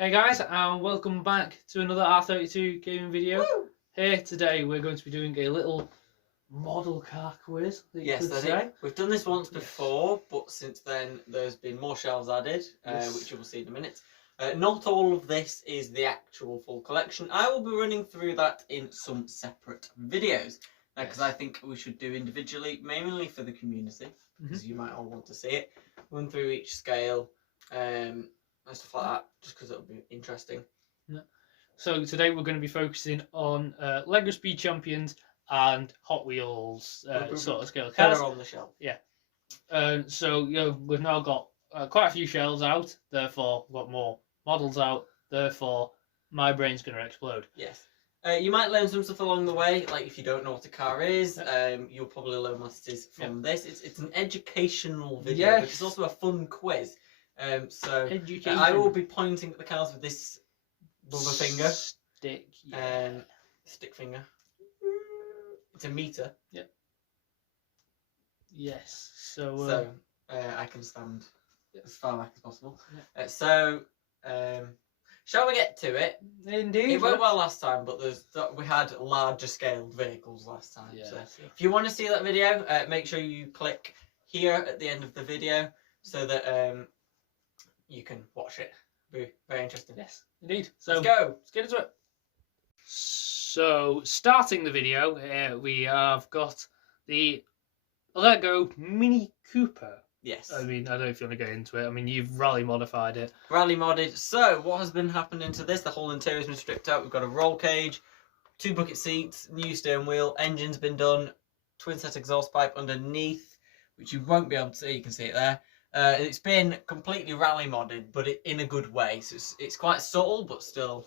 Hey guys, and welcome back to another R32 gaming video. Woo! Here today we're going to be doing a little model car quiz. Yes, we've done this once before, but since then there's been more shelves added, which you will see in a minute. Not all of this is the actual full collection. I will be running through that in some separate videos, because I think we should do individually, mainly for the community, because you might all want to see it. Run through each scale, and stuff like that, just because it'll be interesting. Yeah. So today we're going to be focusing on Lego Speed Champions and Hot Wheels sort of scale cars. They're on the shelf. Yeah. So we've now got quite a few shelves out, therefore we've got more models out, therefore my brain's going to explode. Yes. You might learn some stuff along the way, like if you don't know what a car is, you'll probably learn what it is from this. It's an educational video, but it's also a fun quiz. So I will be pointing at the cars with this rubber finger. Stick finger. It's a meter. Yep. Yes. So I can stand as far back as possible. Shall we get to it? Indeed. It went well last time, but we had larger scaled vehicles last time. Yeah, so if you want to see that video, make sure you click here at the end of the video so that you can watch it. It'll be very interesting. Yes, indeed. So let's go. Let's get into it. So starting the video, we have got the Lego Mini Cooper. Yes. I mean, I don't know if you want to get into it. I mean, you've rally modified it. Rally modded. So what has been happening to this? The whole interior's been stripped out. We've got a roll cage, 2 bucket seats, new steering wheel, engine's been done, twin set exhaust pipe underneath, which you won't be able to see. You can see it there. It's been completely rally modded, but in a good way. So it's quite subtle, but still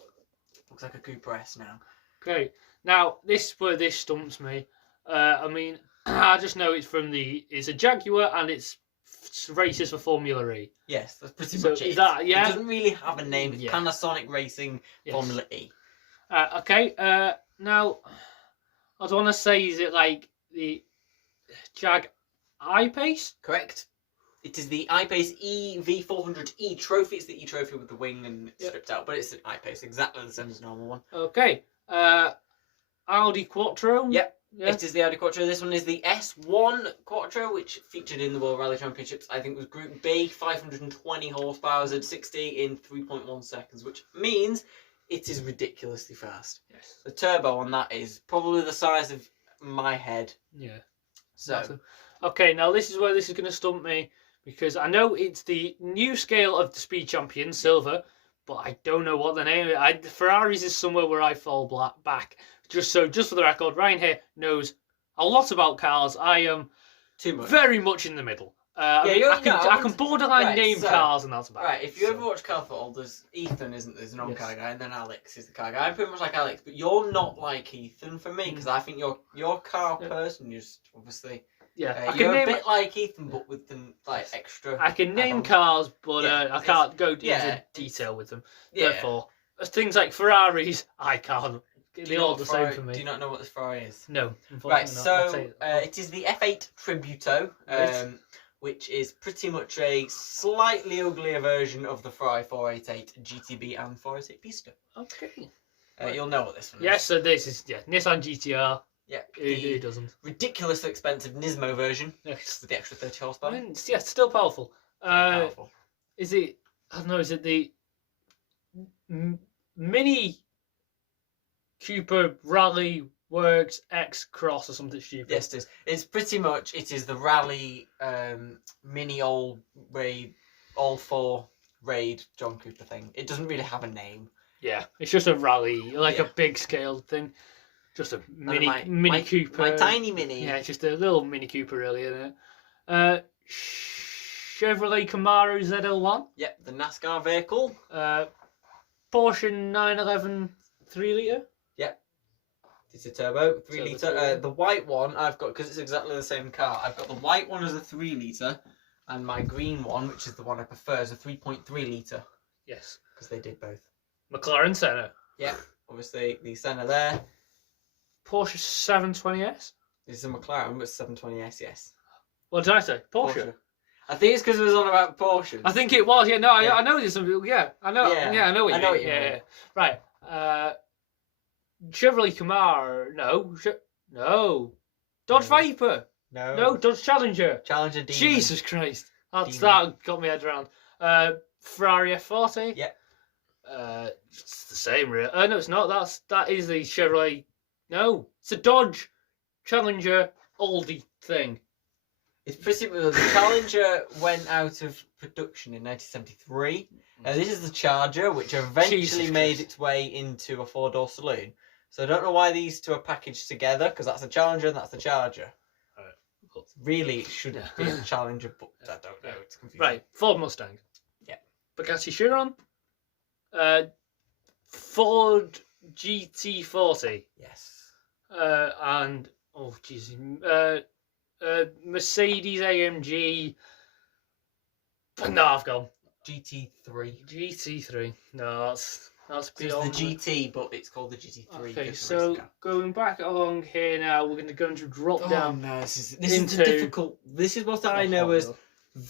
looks like a Cooper S now. Great. Now this stumps me. I mean, I just know it's a Jaguar and it's races for Formula E. Yes, that's pretty much it. Is that, yeah? It doesn't really have a name. It's Panasonic Racing Formula E. Okay. Now I want to say, is it like the Jag I-Pace? Correct. It is the I-Pace EV400E trophy. It's the E trophy with the wing and stripped out, but it's an I-Pace, exactly the same as the normal one. Okay. Audi Quattro. Yep. Yeah. It is the Audi Quattro. This one is the S1 Quattro, which featured in the World Rally Championships. I think it was Group B, 520 horsepower, Z60 in 3.1 seconds, which means it is ridiculously fast. Yes. The turbo on that is probably the size of my head. Yeah. So. Okay, now this is where this is going to stump me, because I know it's the new scale of the Speed Champion, silver, but I don't know what the name is. Ferraris is somewhere where I fall back. Just for the record, Ryan here knows a lot about cars. I am very much in the middle. I can borderline name cars, and that's about it. Right, if you ever watch Car Football, there's Ethan, isn't there? There's an on-car guy, and then Alex is the car guy. I'm pretty much like Alex, but you're not like Ethan for me, because I think you're a car person. You're just obviously... Yeah, you're a bit like Ethan, but with the extra. I can name cars, but I can't go into detail with them. Therefore, things like Ferraris, I can't. They're all the same for me. Do you not know what this Ferrari is? No, right. So it is the F8 Tributo, which is pretty much a slightly uglier version of the Ferrari 488 GTB and 488 Pista. Okay. You'll know what this one is. Yes. So this is Nissan Gtr. Yeah, who doesn't? Ridiculously expensive Nismo version. Yes. With the extra 30 horsepower. I mean, it's still powerful. Powerful. Is it? I don't know. Is it the Mini Cooper Rally Works X Cross or something stupid? Yes, it is. It's pretty much the Rally Mini all 4 Raid John Cooper thing. It doesn't really have a name. Yeah, it's just a rally, a big scale thing. Just a mini Cooper. My tiny mini. Yeah, it's just a little Mini Cooper, really, isn't it? Chevrolet Camaro Zl1. Yep, the NASCAR vehicle. Porsche 911 3-litre. Yep. It's a turbo, 3-litre. The white one I've got, because it's exactly the same car, I've got the white one as a 3-litre, and my green one, which is the one I prefer, is a 3.3-litre. Yes. Because they did both. McLaren Senna. Yeah, obviously the Senna there. Porsche 720S? This is a McLaren, but 720S, yes. What did I say? Porsche. I think it's because it was on about Porsche. I think it was. Yeah, no, Yeah. I know there's some people. Yeah, I know. Yeah, I know what you mean. Yeah. Right. Chevrolet Camaro. No. Dodge No. Viper. No. Dodge Challenger. Challenger Demon. Jesus Christ. Demon. That got me head around. Ferrari F40. Yeah. It's the same, really. No, it's not. That is the Chevrolet. No, it's a Dodge Challenger oldie thing. It's pretty simple. The Challenger went out of production in 1973. This is the Charger, which eventually Jesus made Christ. its way into a four-door saloon. So I don't know why these two are packaged together, because that's the Challenger and that's the Charger. Right. Really, it should be the Challenger, but I don't know. It's confusing. Right, Ford Mustang. Yeah. Bugatti Veyron. Ford GT40. Yes. And oh jeez, Mercedes AMG. No, I've gone GT3. GT3. No, that's So it's beyond. the GT, but it's called the GT3. Okay, because so it's a car. going back along here now, we're going to drop down. No, this is into the difficult. This is what I the know Hot as Wheel.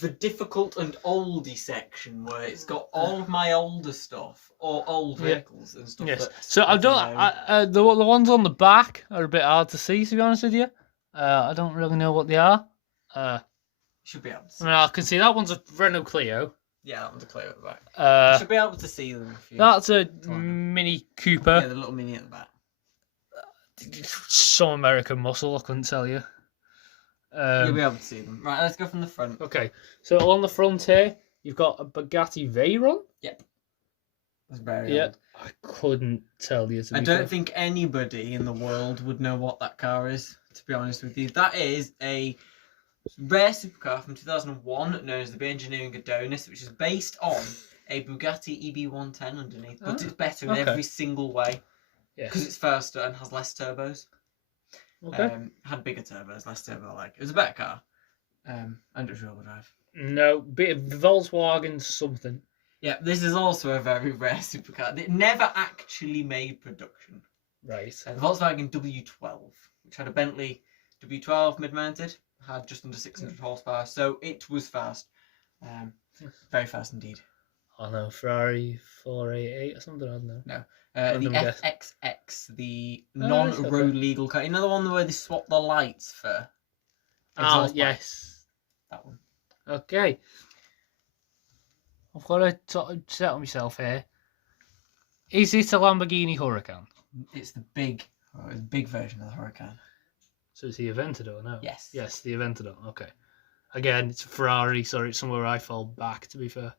the difficult and oldie section, where it's got all of my older stuff or old Yeah. vehicles and stuff. Yes. that So I people don't. know. The ones on the back are a bit hard to see, to be honest with you. I don't really know what they are. You should be able to see. I mean, I can see that one's a Renault Clio. Yeah, that one's a Clio at the back. You Uh, should be able to see them if you. that's a Come on. Mini Yeah, Cooper. the little Mini at the back. Some American muscle, I couldn't tell you. You'll be able to see them. Right, let's go from the front. Okay, so on the front here, you've got a Bugatti Veyron. That's very Yeah, old. I couldn't tell you. To I be don't fair. think anybody in the world would know what that car is, to be honest with you. That is a rare supercar from 2001 known as the Engineering Adonis, which is based on a Bugatti EB110 underneath, but it's better in okay. every single way Yeah. because it's faster and has less turbos. Okay. Had bigger turbos, less turbo like. It was a better car. And it was rear-wheel drive. No, bit of Volkswagen something. Yeah, this is also a very rare supercar. It never actually made production. Right. The Volkswagen W12, which had a Bentley W12 mid-mounted, had just under 600 horsepower, so it was fast. Very fast indeed. I know, Ferrari 488 or something, I don't know. The Random guess. FXX, the Oh, non-road okay. legal car. You know the one where they swap the lights for Ah, exhaust pipes? yes. That one. Okay. I've got to sort of settle myself here. Is it a Lamborghini Huracan? It's the big version of the Huracan. So it's the Aventador now? Yes. Yes, the Aventador. Okay. Again, it's a Ferrari, so it's somewhere I fall back, to be fair.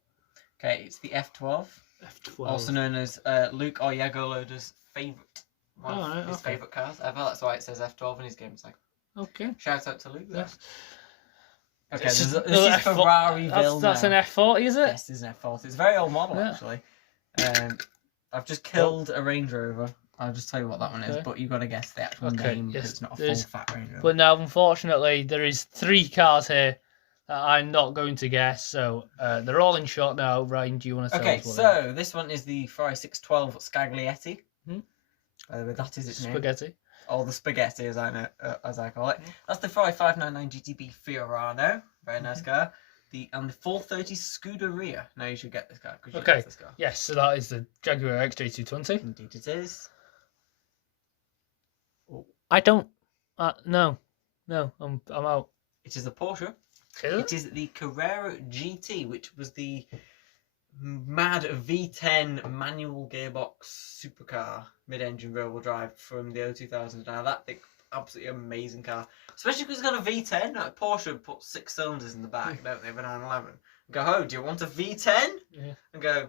Okay, it's the F12, F12. also known as Luke or Jago Loader's favourite. One Oh, right, of his okay. favourite cars ever. That's why it says F12 in his game tag. Okay. Shout out to Luke there. Yes. Okay, This this is is F4 Ferrariville That's now. an F40, is it? Yes, this is an F40. It's a very old model, Yeah. actually. I've just killed a Range Rover. I'll just tell you what that one is, Okay. but you've got to guess the actual Okay, name yes, because it's not a full there's- fat Range Rover. But now, unfortunately, there is 3 cars here that I'm not going to guess, so they're all in shot now. Ryan, do you want to tell Okay, us what they are? so this one is the Ferrari 612 Scaglietti. Hmm. That is its name. Spaghetti. Or the Spaghetti, as I call it. Hmm. That's the Ferrari 599 GTB Fiorano. Very nice car. And the 430 Scuderia. Now you should get this car because you Okay. get this car. Yes, so that is the Jaguar XJ220. Indeed it is. I don't. No, I'm out. It is a Porsche. Is it? It is the Carrera GT, which was the mad V10 manual gearbox supercar, mid-engine rear-wheel drive from the early 2000s. Now that thing, absolutely amazing car, especially because it's got a V10. Like Porsche put 6 cylinders in the back, don't they, of a 911? Go, oh, do you want a V10? Yeah. And go,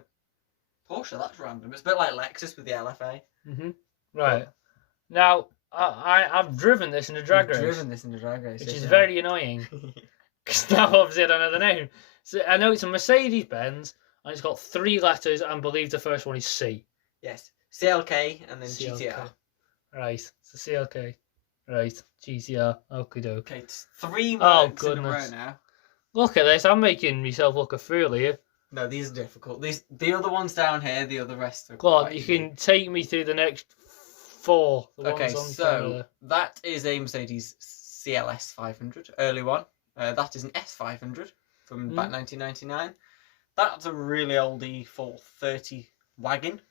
Porsche, that's random. It's a bit like Lexus with the LFA. Right. Now, I've driven this in a drag race, Driven this in the drag race, which yes, is yeah. very annoying. Because now obviously I don't know the name. So I know it's a Mercedes Benz, and it's got 3 letters, and I believe the first one is C. Yes, CLK and then CLK. GTR. Right. So CLK. Right. GTR. Okie doke. Okay, it's 3 Oh, works in a row goodness. now. Look at this. I'm making myself look a fool here. No, these are difficult. The other ones down here, the other rest are Go on, quite you easy. can take me through the next 4. The Okay, ones on so that is a Mercedes CLS 500, early one. That is an S500. from about 1999. That's a really old E430 wagon.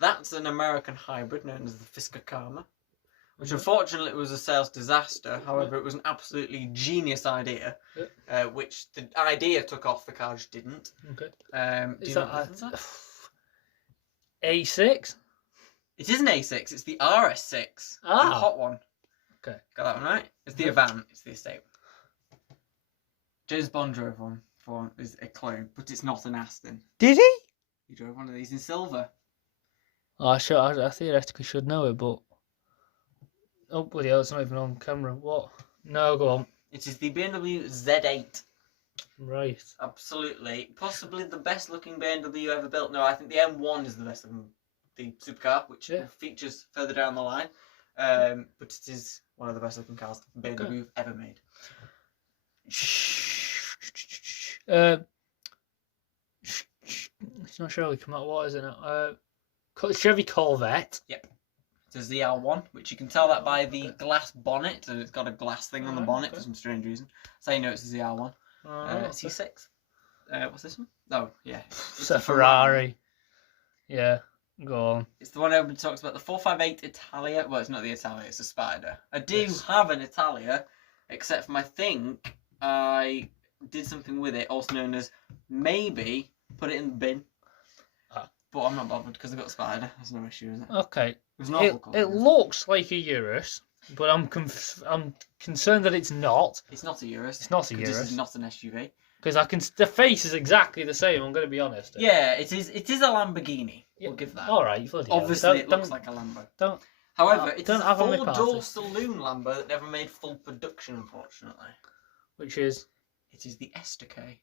That's an American hybrid known as the Fisker Karma, which unfortunately was a sales disaster. However, it was an absolutely genius idea, which the idea took off, the car just didn't. Okay. Do you know what that? A6? It is an A6. It's the RS6. The hot one. Okay. Got that one right? It's the Avant. It's the estate. James Bond drove one for is a clue, but it's not an Aston. Did he? He drove one of these in silver. Oh, I theoretically should know it, but... Oh, bloody hell, it's not even on camera. What? No, go on. It is the BMW Z8. Right. Absolutely. Possibly the best looking BMW ever built. No, I think the M1 is the best looking, the supercar, which features further down the line. But it is one of the best looking cars BMW ever made. It's not sure we come out. What is it now? Chevy Corvette. Yep. It's a ZR1, which you can tell that by the glass bonnet, and it's got a glass thing on the bonnet for some strange reason. So you know it's a ZR1. C6. What's this one? Oh, yeah. It's a Ferrari. Yeah, go on. It's the one everybody talks about, the 458 Italia. Well, it's not the Italia, it's a Spider. I do have an Italia, except for I think I did something with it, also known as maybe put it in the bin. But I'm not bothered because I got a Spider. There's no issue, is it? Okay. It looks like a Urus, but I'm concerned that it's not. It's not a Urus. It's not a Urus. This is not an SUV. Because the face is exactly the same. I'm going to be honest. Yeah, it is. It is a Lamborghini. We'll give that. All right, obviously it looks like a Lambo. However, it's a four-door saloon Lambo that never made full production, unfortunately. Which is? It is the Estacade.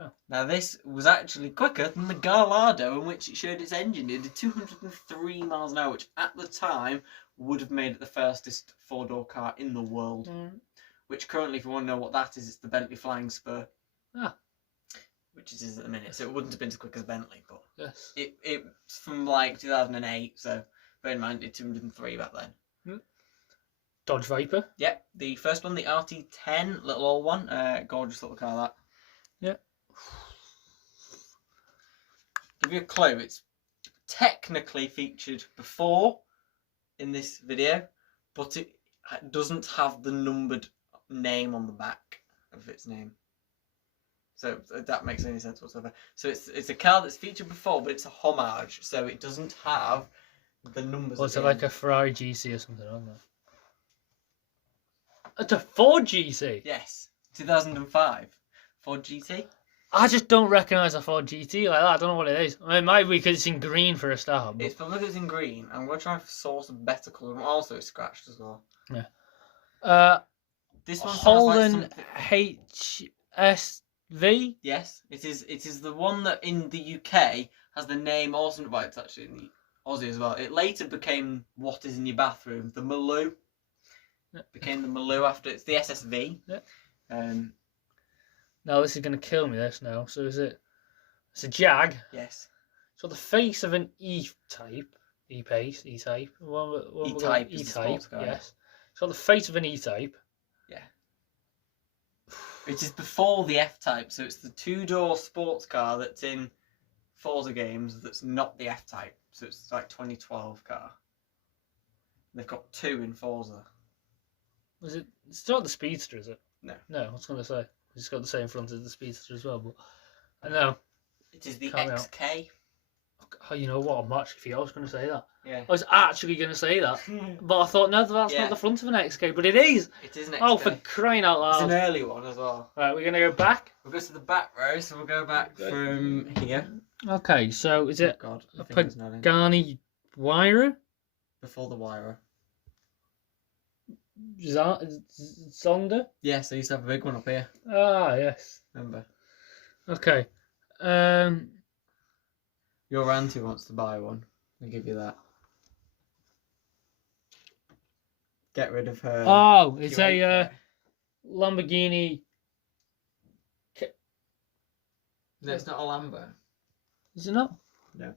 Oh. Now this was actually quicker than the Gallardo, in which it showed its engine. It did 203 miles an hour, which at the time would have made it the fastest four-door car in the world. Which currently, if you want to know what that is, it's the Bentley Flying Spur. Which it is at the minute. So it wouldn't have been as quick as Bentley, but it's from like 2008. So bear in mind, it did 203 back then. Dodge Viper. Yep, the first one, the RT10, little old one, gorgeous little car that. Yeah. Give you a clue, it's technically featured before in this video, but it doesn't have the numbered name on the back of its name. So if that makes any sense whatsoever. So it's a car that's featured before, but it's a homage, so it doesn't have the numbers. What's it like a Ferrari GC or something on there? It's a Ford GC? Yes, 2005 Ford GT. I just don't recognise a Ford GT like that. I don't know what it is. I mean, it might be because it's in green for a start. But... It's probably because it's in green. I'm going to try and source a better colour. And also, it's scratched as well. Yeah. This one Holden like HSV? Yes, it is. It is the one that in the UK has the name also. Well, it's actually in the Aussie as well. It later became what is in your bathroom, the Maloo. Became the Maloo after it's the SSV. Yeah. Now this is going to kill me. This now. So is it? It's a Jag. Yes. So the face of an E-type, E-Pace, E-type. E-type. E-type. Yes. So the face of an E-type. Yeah. It is before the F-type, so it's the two-door sports car that's in Forza games. That's not the F-type, so it's like 2012 car. They've got two in Forza. Was it? It's not the Speedster, is it? No. No. I was going to say. It's got the same front as the Speedster as well, but I know. It is the XK. Oh, you know what? I'm actually, I was going to say that. Yeah. I was actually going to say that, but I thought no, that's not the front of an XK, but it is. It is an XK. Oh, for crying out loud! It's an early one as well. Right, we're going to go back. We'll go to the back row, so we'll go back from here. Okay, so is it a Pagani Veyron? Before the Veyron. Zonda? Yes, I used to have a big one up here. Ah, yes. Remember? Okay. Your auntie wants to buy one. I'll give you that. Get rid of her. Oh, it's a Lamborghini. No, it's not a Lambo. Is it not? No.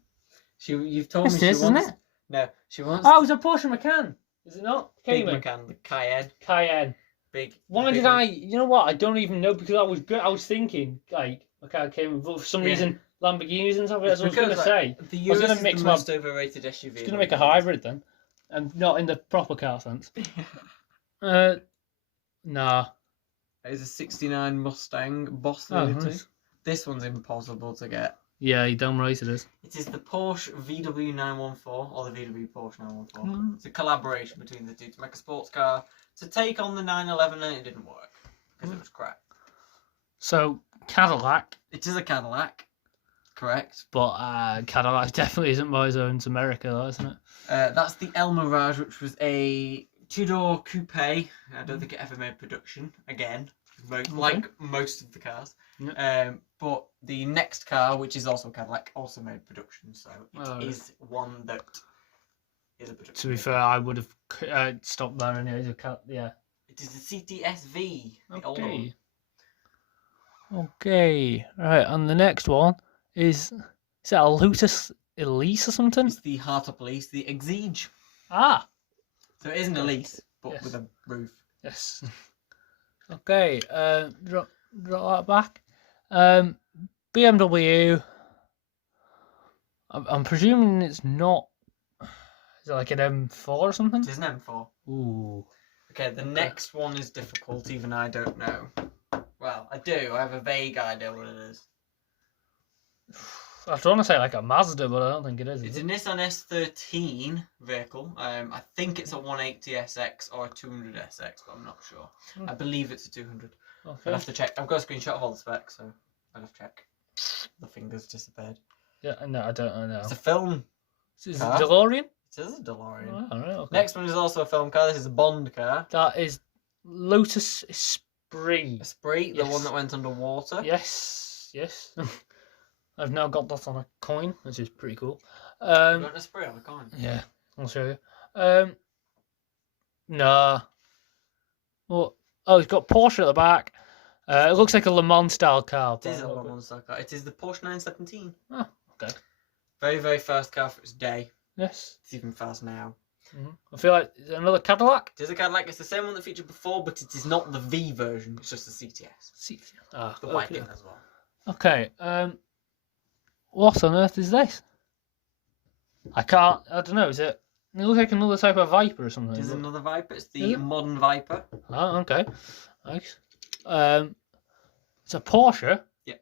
You've told me she wants. Isn't it? No, she wants. Oh, it's a Porsche Macan. Is it not? Big Macan, the Cayenne. Cayenne. big. Why big did I? You know what? I don't even know because I was thinking like okay, I came but for some reason Lamborghinis and stuff. As I was going to say, the I was Urus going is to mix the my. most overrated SUV. I was going to make a hybrid then, and not in the proper car sense. Nah. It's a '69 Mustang Boss Nice. This one's impossible to get. Yeah, you damn right it is. It is the Porsche VW 914 or the VW Porsche 914. It's a collaboration between the two to make a sports car to take on the 911, and it didn't work because it was crap. So Cadillac. It is a Cadillac, correct? But Cadillac definitely isn't by zone to America, though, isn't it? That's the El Mirage, which was a two-door coupe. I don't think it ever made production again, like most of the cars. Yep. But the next car, which is also Cadillac, also made production, so it is one that is a production. To be fair, I would have stopped there anyway. Yeah. It is the CTS-V, the older one. Okay, right, and the next one is that a Lotus Elise or something? It's the Hardtop Elise, the Exige. Ah! So it is an Elise, but with a roof. Yes. Okay, drop that back. BMW. I'm presuming it's not. Is it like an M4 or something? It is an M4. Ooh. Okay, the next one is difficult. Even I don't know. Well, I do. I have a vague idea what it is. I don't want to say like a Mazda, but I don't think it is. It's a Nissan S13 vehicle. I think it's a 180 SX or a 200 SX, but I'm not sure. I believe it's a 200. Okay. I'll have to check. I've got a screenshot of all the specs, so I'll have to check. The fingers disappeared. Yeah, no, I don't know. It's a film. Is it a DeLorean? It is a DeLorean. Oh, all right, okay. Next one is also a film car. This is a Bond car. That is Lotus Esprit. Esprit, the one that went underwater. Yes. I've now got that on a coin, which is pretty cool. You got an Esprit on a coin? Yeah, I'll show you. Nah. Well, it's got Porsche at the back. It looks like a Le Mans style car. It is a Le Mans style car. It is the Porsche 917. Oh, okay. Very, very first car for its day. Yes. It's even fast now. I feel like it's another Cadillac. It is a Cadillac. It's the same one that featured before, but it is not the V version. It's just the CTS. The white thing as well. Okay. What on earth is this? I don't know. Is it? It looks like another type of Viper or something. It is another Viper. It's the modern Viper. Oh, okay. Nice. It's a Porsche. Yeah.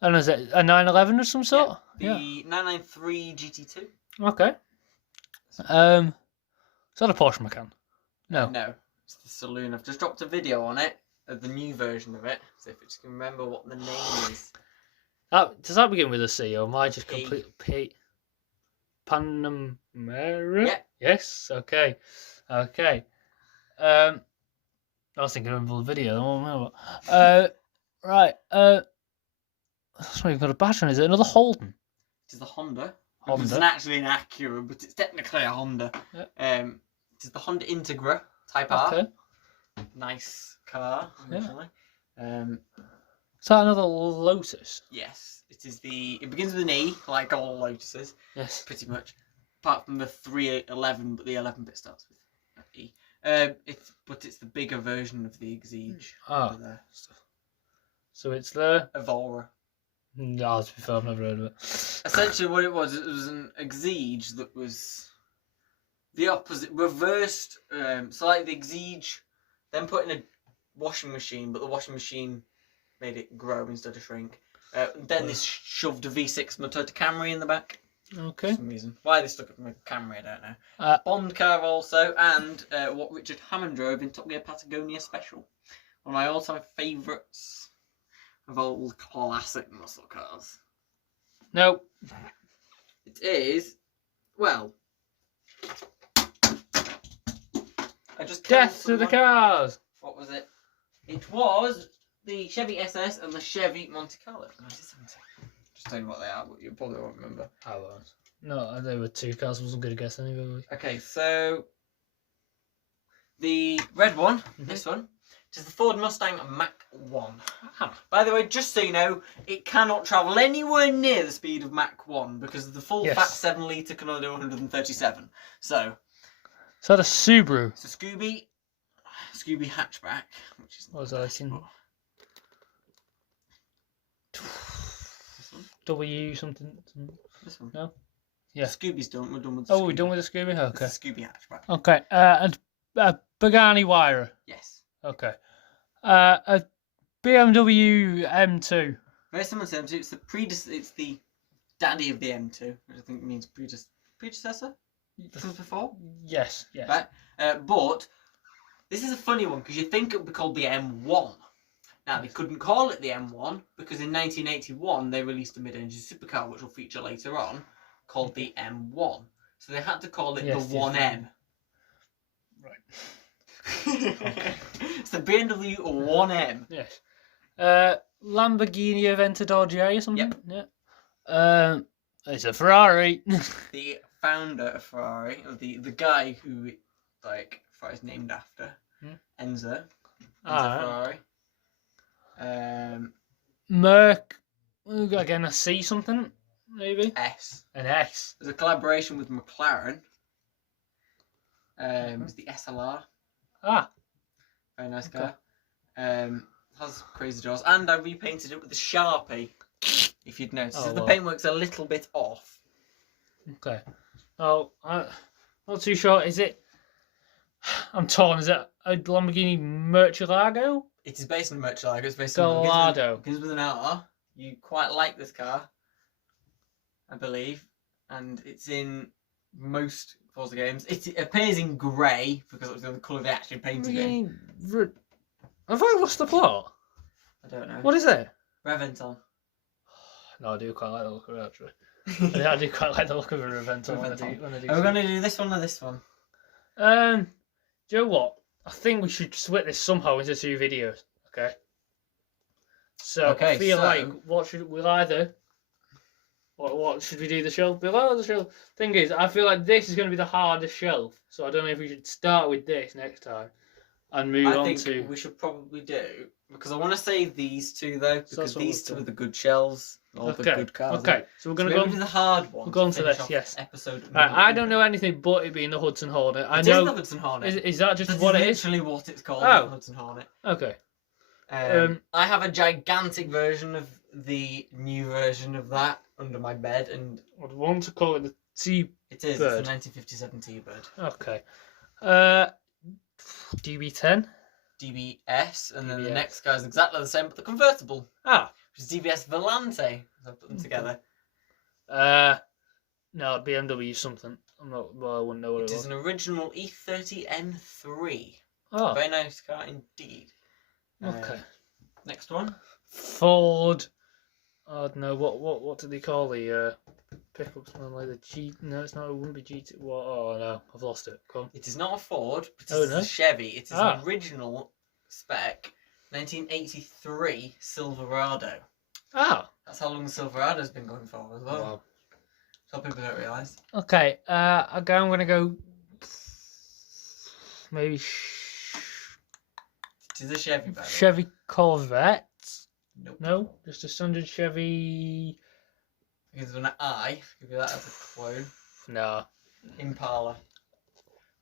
And is it a 911 of some sort? Yeah. The 993 GT2. Okay. Is that a Porsche Macan? No. No. It's the saloon. I've just dropped a video on it, of the new version of it, so if you can remember what the name is. Does that begin with a C, or am I just completely P? Panamera? Yeah. Yes. Okay. I was thinking of the video. I don't know. Right. That's why you've got a battery on. Is it another Holden? It is the Honda. It isn't actually an Acura, but it's technically a Honda. Yep. It is the Honda Integra Type R. Nice car, actually. Yeah. Is that another Lotus? Yes. It begins with an E, like all Lotuses. Yes. Pretty much. Apart from the 311, but the 11 bit starts with E. It's the bigger version of the Exige. So it's the Evora. No, to be fair, I've never heard of it. Essentially what it was an Exige that was the opposite, reversed, so like the Exige, then put in a washing machine, but the washing machine made it grow instead of shrink. Then they shoved a V6 Toyota Camry in the back. Okay. For some reason. Why they stuck it in a Camry, I don't know. Bond car also, and what Richard Hammond drove in Top Gear Patagonia Special. One of my all-time favourites of old classic muscle cars. No. It is, well, I just Death to the cars! What was it? It was the Chevy SS and the Chevy Monte Carlo. Just tell you what they are, but you probably won't remember. I won't. No, they were two cars. I wasn't good to guess anyway. Okay, so the red one, this one, it is the Ford Mustang Mach 1. By the way, just so you know, it cannot travel anywhere near the speed of Mach 1 because the full fat 7 litre can only do 137. So. Is that a Subaru? It's a Scooby. Scooby hatchback, which is What was I saying? This one. W something. This one. No. Yeah. Scooby's done. We're done with the Oh, Scooby. we're done with the Scooby. Okay. It's a Scooby hatchback. Okay. And Bugatti Veyron. Yes. Okay. A BMW M2. Very similar to M2. It's the daddy of the M2, which I think means predecessor. Comes before. Yes. Yes. Right. But this is a funny one because you think it would be called the M1. Now they couldn't call it the M1 because in 1981 they released a mid-engine supercar, which will feature later on, called the M1. So they had to call it the 1M. Right. Okay. It's the BMW 1M. Yes. Lamborghini Aventador J or something. Yep. Yeah. It's a Ferrari. The founder of Ferrari, or the guy who Ferrari's named after, Enzo Ferrari. Merc. Again, a C something maybe. S. An S. There's a collaboration with McLaren. It's the SLR. Ah. Very nice car. Has crazy doors, and I repainted it with a Sharpie. If you'd notice, the paintwork's a little bit off. Okay. Oh, I'm not too sure. Is it? I'm torn. Is it a Lamborghini Murcielago? It is based on Murcielago. It's based Gallardo. on begins with an R. You quite like this car, I believe, and it's in most Forza games. It appears in grey because it was the colour they actually painted it. Have I lost the plot? I don't know. What is it? Reventon. No, I do quite like the look of it actually. I do quite like the look of a Reventon when I do. Are we going to do this one or this one? Do you know what? I think we should split this somehow into two videos. Okay. So I feel like what should we'll either. What should we do the shelf? Below the shelf. Thing is, I feel like this is going to be the hardest shelf. So I don't know if we should start with this next time and move on to. I think we should probably do because I want to save these two though because these two are the good shelves. All the good cars. Okay, so we're going to go to the hard one. We'll go on to this. Yes. Episode. Right, I don't know anything but it being the Hudson Hornet. I know the Hudson Hornet. Is that just what it is? Literally what it's called. Oh. The Hudson Hornet. Okay. I have a gigantic version of the new version of that under my bed, and I'd want to call it the T. It is. Bird. It's the 1957 T-Bird. Okay. DB10. DBS, and then the next guy is exactly the same, but the convertible. Ah. Which is DBS Volante. I put them together. No, BMW something. I'm not. Well, I wouldn't know what it was. It is an original E30 M3. Oh. Very nice car indeed. Okay. Next one. Ford. I don't know what do they call the pickups? Like the G? No, it's not. It wouldn't be GT. What? Oh no, I've lost it. Come. It is not a Ford, but Oh, it is no? a Chevy. It is an original spec 1983 Silverado. Ah. That's how long the Silverado's been going for as well. Wow. Some people don't realise. Okay. I'm gonna go. Maybe. It is a Chevy, by the way. Chevy Corvette. Nope. No, just a standard Chevy. Begins with an I. Give you that as a clue. No. Impala.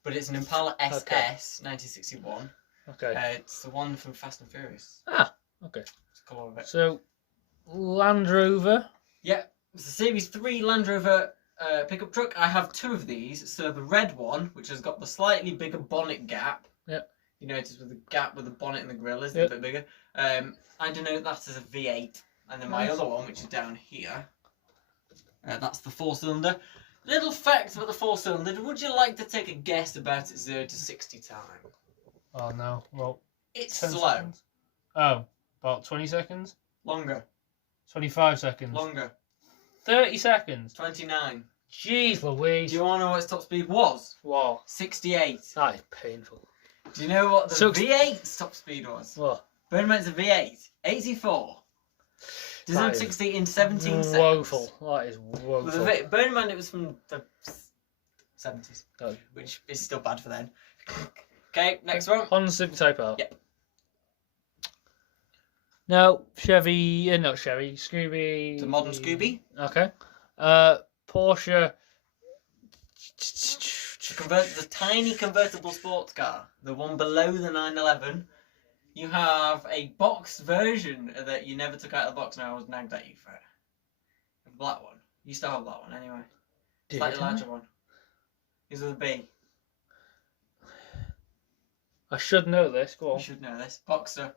But it's an Impala SS 1961. Okay. It's the one from Fast and Furious. Ah. Okay. It's the colour of it. So, Land Rover. Yeah. It's a Series 3 Land Rover pickup truck. I have two of these. So the red one, which has got the slightly bigger bonnet gap. Yep. You notice with the gap with the bonnet and the grille is Yep. a bit bigger. I denote that as a V8. And then my other one, which is down here, that's the 4-cylinder. Little fact about the 4-cylinder. Would you like to take a guess about its 0 to 60 time? Oh no. Well, It's 10 slow. seconds. Oh, about 20 seconds. Longer. 25 seconds. Longer. 30 seconds. 29. Jeez Louise. Do you want to know what its top speed was? What? 68. That is painful. Do you know what the V8's top speed was? What? Bear in mind it's a V8. 84. Does That it is 60 in 17 seconds? Woeful. That is woeful. Bear in mind it was from the 70s, Oh. which is still bad for then. Okay, next one. Honda Civic Type R. Yep. No, Chevy. Not Chevy. Scooby. It's a modern Scooby. Okay. Porsche. The tiny convertible sports car, the one below the 911, you have a boxed version that you never took out of the box, and I was nagged at you for it. The black one. You still have that one anyway. Slightly larger one. Is with a B. I should know this. Go on. You should know this. Boxer.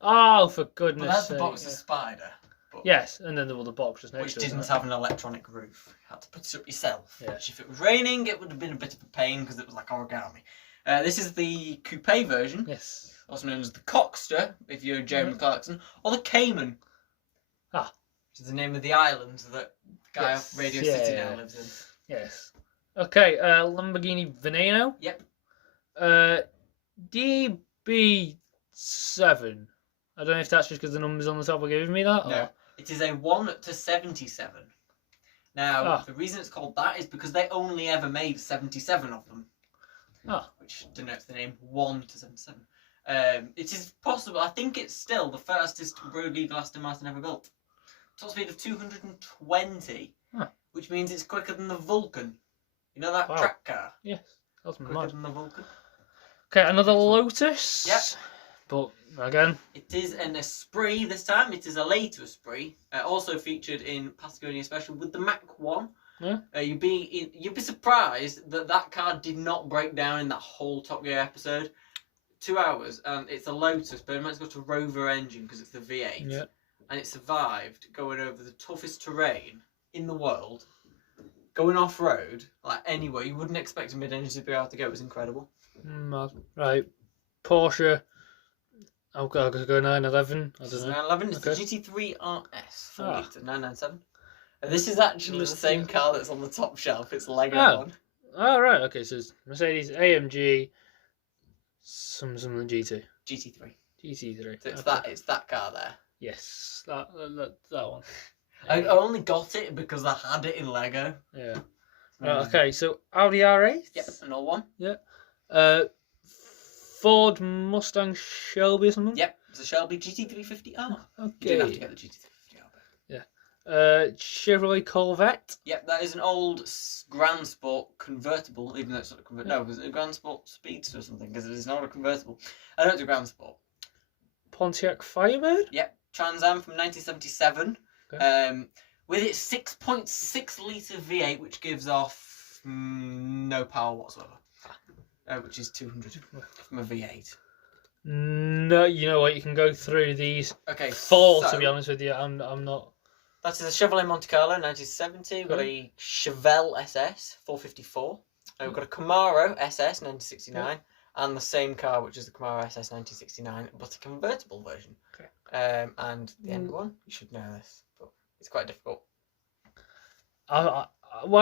Oh, for goodness But that's sake. the Boxer Spider. But Yes, and then there was the box just next which to it. didn't isn't it? have an electronic roof. You had to put it up yourself. Yeah. Which if it was raining, it would have been a bit of a pain because it was like origami. This is the coupe version. Yes. Also known as the Cockster, if you're Jeremy Clarkson, or the Cayman. Ah. Which is the name of the island that the guy off Radio City now lives in. Yes. Okay, Lamborghini Veneno. Yep. DB7. I don't know if that's just because the numbers on the top are giving me that. No. Or... It is a 1 to 77. Now, the reason it's called that is because they only ever made 77 of them. Which denotes the name 1 to 77. It is possible, I think it's still the fastest road legal Aston Martin ever built. Top speed of 220, which means it's quicker than the Vulcan. You know that track car? Yes, that's Quicker mad. than the Vulcan. Okay, another Lotus. Yep. But again, it is an Esprit this time. It is a later Esprit. Also featured in Patagonia Special with the Mach 1. Yeah. You'd be surprised that car did not break down in that whole Top Gear episode. 2 hours, and it's a Lotus, but it might got a Rover engine because it's the V8. Yeah. And it survived going over the toughest terrain in the world, going off road, like anywhere. You wouldn't expect a mid-engine to be able to go. It was incredible. Mad. Right, Porsche. I'll go 911. I This don't is know. 911. It's Okay. the GT3 RS 4 litre 997. And this is actually the same car that's on the top shelf. It's a Lego one. Oh, right. Okay, so it's Mercedes AMG. Some of the GT. GT3. GT3. So it's Okay. it's that car there. Yes, that one. I only got it because I had it in Lego. Yeah. Right, okay, so Audi R8. Yep, an old one. Yeah. Ford Mustang Shelby or something. Yep, it's a Shelby GT350R. Okay. You didn't have to get the GT350R. Chevrolet Corvette. Yep, that is an old Grand Sport convertible, even though it's not a convertible. No, it was a Grand Sport Speedster or something, because it is not a convertible. I don't do Grand Sport. Pontiac Firebird. Yep, Trans Am from 1977. Okay. With its 6.6 litre V8, which gives off no power whatsoever. Which is 200 from a V8. No, you know what? You can go through these. Okay, Four, so, to be honest with you. I'm not. That is a Chevrolet Monte Carlo 1970. We've got a Chevelle SS 454. We've got a Camaro SS 1969. And the same car, which is the Camaro SS 1969, but a convertible version. Okay. And the end one, you should know this, but it's quite difficult. Why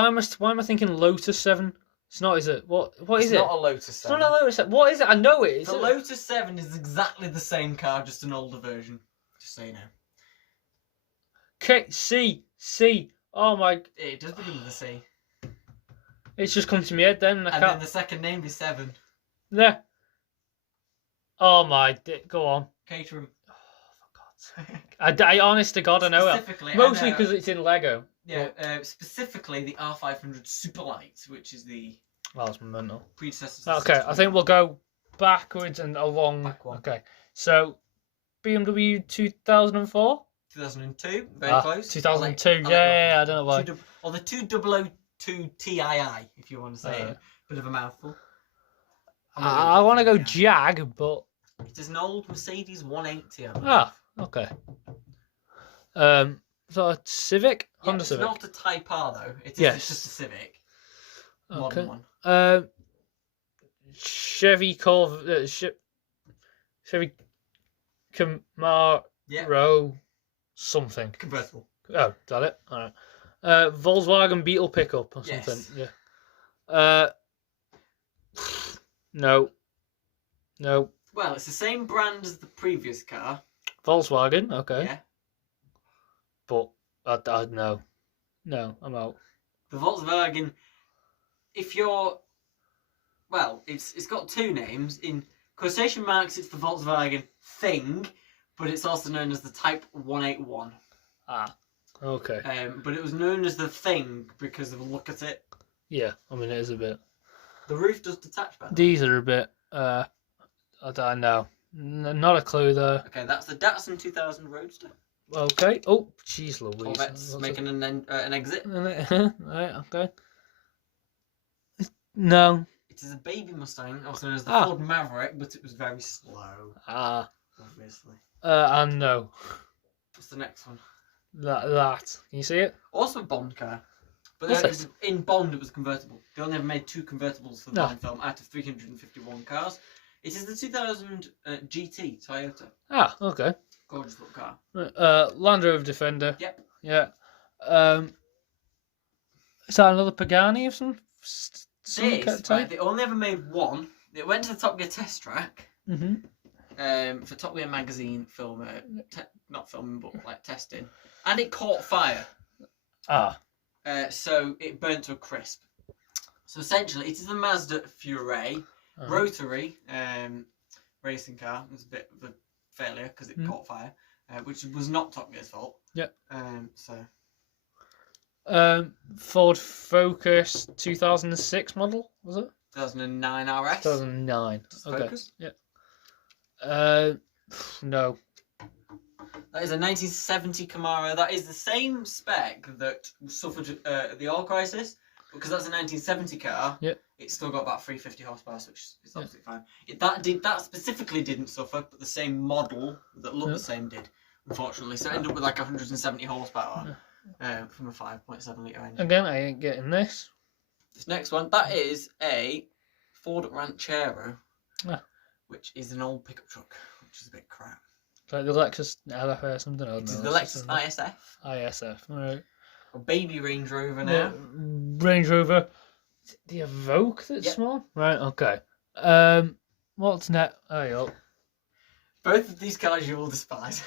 am I thinking Lotus 7? It's not, is it? What is it? It's not a Lotus 7. It's not a Lotus 7. What is it? I know it is. The Lotus 7 is exactly the same car, just an older version. Just so you know. Okay, C. Oh my. It does begin with a C. It's just come to my head then. And then the second name is 7. Yeah. Oh my. Go on. Caterham. Oh, for God's sake. I honest to God, I know it. Mostly because it's in Lego. Yeah, specifically the R500 Superlight, which is the Well, that's mental. predecessor. To Okay, I think we'll go backwards and along. Back one. Okay, so BMW 2004. 2002, very close. 2002. Yeah, I don't know why. Or the 2002 TII, if you want to say it. Bit of a mouthful. I want to go Jag, but it is an old Mercedes 180. Okay. So a Civic, Honda it's Civic. Not a Type R though. It is Yes. just a Civic. Okay. Modern one. Chevy Corvette, Chevy Camaro, something. Convertible. Oh, is that it? All right. Volkswagen Beetle pickup or something. Yes. Yeah. No. Well, it's the same brand as the previous car. Volkswagen. Okay. Yeah. But I no. No, I'm out. The Volkswagen. If you're, well, it's got two names. In quotation marks, it's the Volkswagen thing, but it's also known as the Type 181. Okay. But it was known as the thing because of a look at it. Yeah, I mean it is a bit. The roof does detach better. These are a bit. I don't know. Not a clue though. Okay, that's the Datsun 2000 Roadster. Okay. Oh, jeez, Louise. Corvette's making an exit. Right. Okay. No. It is a baby Mustang, also known as the Ah. Ford Maverick, but it was very slow. Obviously. And no. What's the next one? That. Can you see it? Also a Bond car. But What's this? in Bond it was convertible. They only ever made 2 convertibles for the No. Bond film out of 351 cars. It is the 2000 GT Toyota. Okay. Gorgeous little car. Land Rover Defender. Yep. Yeah. Is that another Pagani of some This, right, they only ever made 1. It went to the Top Gear test track. For Top Gear magazine film, not filming, but like testing, and it caught fire. So it burnt to a crisp. So essentially, it is a Mazda Furet rotary racing car. It was a bit of a failure because it caught fire, which was not Top Gear's fault. Yep. Ford Focus 2006 model, was it? 2009 RS. 2009. Okay. Focus? Yeah. No. That is a 1970 Camaro. That is the same spec that suffered the oil crisis, because that's a 1970 car. Yep. It's still got about 350 horsepower, which is absolutely fine. That specifically didn't suffer, but the same model that looked the same did, unfortunately. So it ended up with like 170 horsepower from a 5.7 litre engine. Again, I ain't getting this. This next one, that is a Ford Ranchero, which is an old pickup truck, which is a bit crap. Like the Lexus LF or something. It is the Lexus ISF. ISF, alright. A baby Range Rover now. Range Rover. Is it the Evoque that's small? Right, okay. What's next? Oh, yeah. Both of these cars you will despise.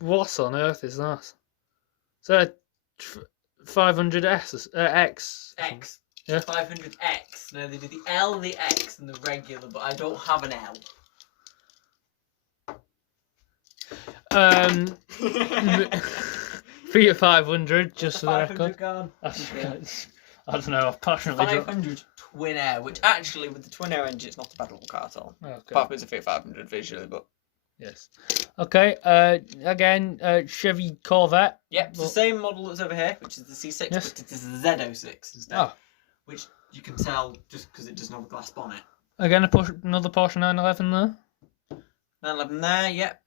What on earth is that? Is that a 500S? X? X. Yeah. 500X. No, they do the L, the X, and the regular, but I don't have an L. Fiat 500, just for the 500 record. gone. I don't know, I've passionately 500 Twin Air, which actually, with the Twin Air engine, it's not a bad little car at all. Okay. Apart from it's a Fiat 500 visually, but... Yes. Okay, again, Chevy Corvette. Yep, it's the same model that's over here, which is the C6, Yes. but it is the Z06 instead. Which you can tell just because it doesn't have a glass bonnet. Again, another Porsche 911 there. 911 there, yep.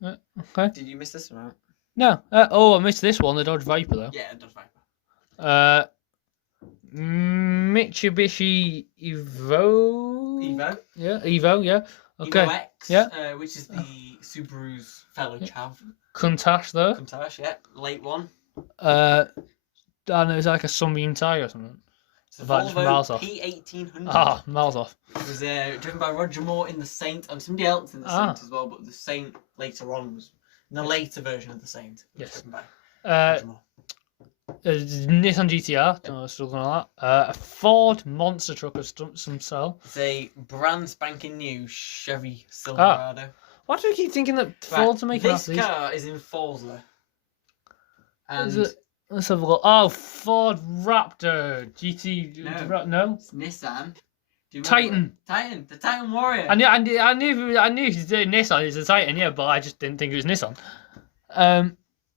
Okay. Did you miss this one out? No. I missed this one, the Dodge Viper, though. Yeah, Dodge Viper. Mitsubishi Evo? Yeah, Evo, yeah. Okay. Evo X, yeah. Which is the Subaru's fellow chav. Countach, though. Countach, yeah. Late one. I don't know, it's like a sunbeam tyre or something. It's the Just Volvo miles off. P1800. Miles off. It was driven by Roger Moore in the Saint, and somebody else in the Saint as well, but the Saint later on was in the later version of the Saint. Yes. Driven by Roger Moore. Nissan Gtr, don't know, still going on that. A Ford monster truck of some sell. It's a brand spanking new Chevy Silverado. Why do we keep thinking that Fords are making this car is in Forza. And let's have a look. Oh, Ford Raptor GT. No. It's Nissan. Do you Titan. Titan. The Titan Warrior. I knew he's doing Nissan. It's a Titan, yeah, but I just didn't think it was Nissan.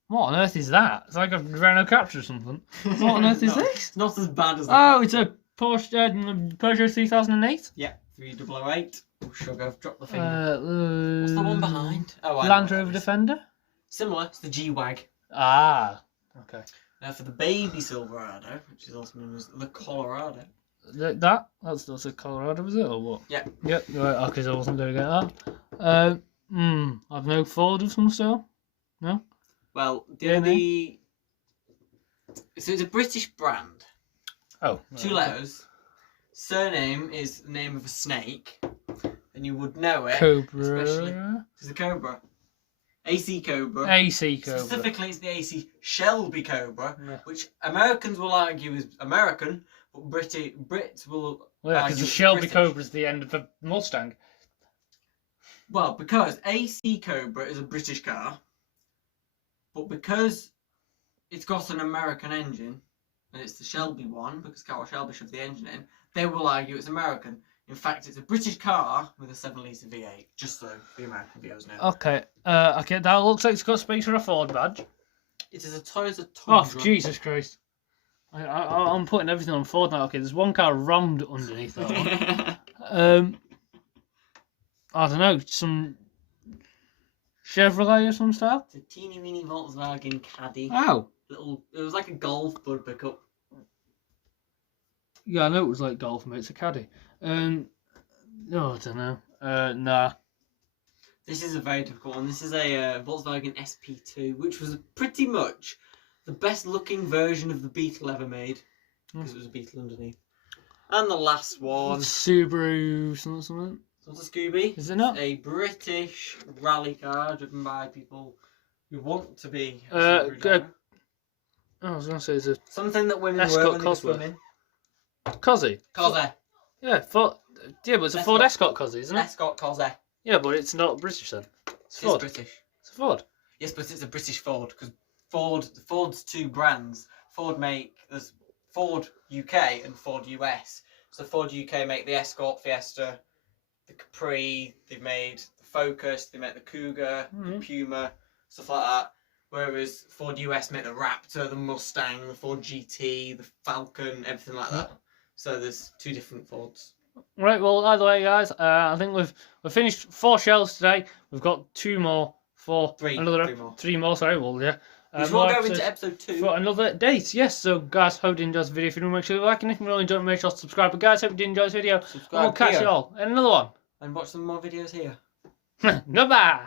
What on earth is that? It's like a Renault Captur or something. What on earth is this? It's not as bad as. It's a Porsche Peugeot 3008. Yeah, 3008. Oh, sugar, I've dropped the finger. What's the one behind? Land Rover Defender. Similar. It's the G-Wag. Okay. Now for the baby Silverado, which is also known as the Colorado. That's a Colorado, was it, or what? Yeah. Yep. Right. Okay, so I wasn't going to get that. I've no Ford of some sort. No. Well, so it's a British brand. Oh. 2 letters. Surname is the name of a snake, and you would know it. Cobra. Especially, it's a Cobra. AC Cobra. AC Cobra. Specifically, it's the AC Shelby Cobra, which Americans will argue is American, but Brits will. Well, yeah, because the Shelby Cobra is the end of the Mustang. Well, because AC Cobra is a British car, but because it's got an American engine, and it's the Shelby one, because Carroll Shelby shoved the engine in, they will argue it's American. In fact, it's a British car with a 7-litre V8, just so the American viewers know. Okay, okay, that looks like it's got space for a Ford badge. It is a Toyota Oh, Tundra. Jesus Christ. I'm putting everything on Ford now. Okay, there's one car rammed underneath that one. I don't know, some Chevrolet or some style? It's a teeny weeny Volkswagen Caddy. Oh. It was like a Golf, but pickup. Yeah, I know it was like golf, mate. It's a Caddy. No, I don't know. Nah. This is a very difficult one. This is a Volkswagen SP2, which was pretty much the best looking version of the Beetle ever made, because it was a Beetle underneath. And the last one. Subaru something. What's a Scooby? Is it not? It's a British rally car driven by people who want to be a Subaru good. driver. Oh, I was going to say, is it Something that women Escort wear when they go Cosworth. swimming. Cozzy? Cosworth. Yeah, but it's a Ford Escort Cozzy, isn't it? Escort Cosworth. Yeah, but it's not British then. It's Ford. It's British. It's a Ford. Yes, but it's a British Ford, because Ford's two brands. There's Ford UK and Ford US. So Ford UK make the Escort, Fiesta, the Capri, they've made the Focus, they make the Cougar, the Puma, stuff like that. Whereas Ford US make the Raptor, the Mustang, the Ford GT, the Falcon, everything like that. So there's two different Fords. Right, well, either way, guys, I think we've finished 4 shells today. We've got 2 more for Three more. 3 more, sorry, well, yeah. Which More will go episodes into episode 2. for another date. Yes, so guys, hope you enjoyed this video. If you do, make sure you like, and if you really enjoyed it, make sure to subscribe. But guys, hope you did enjoy this video. Subscribe And we'll catch here. you all in another one. And watch some more videos here. Goodbye.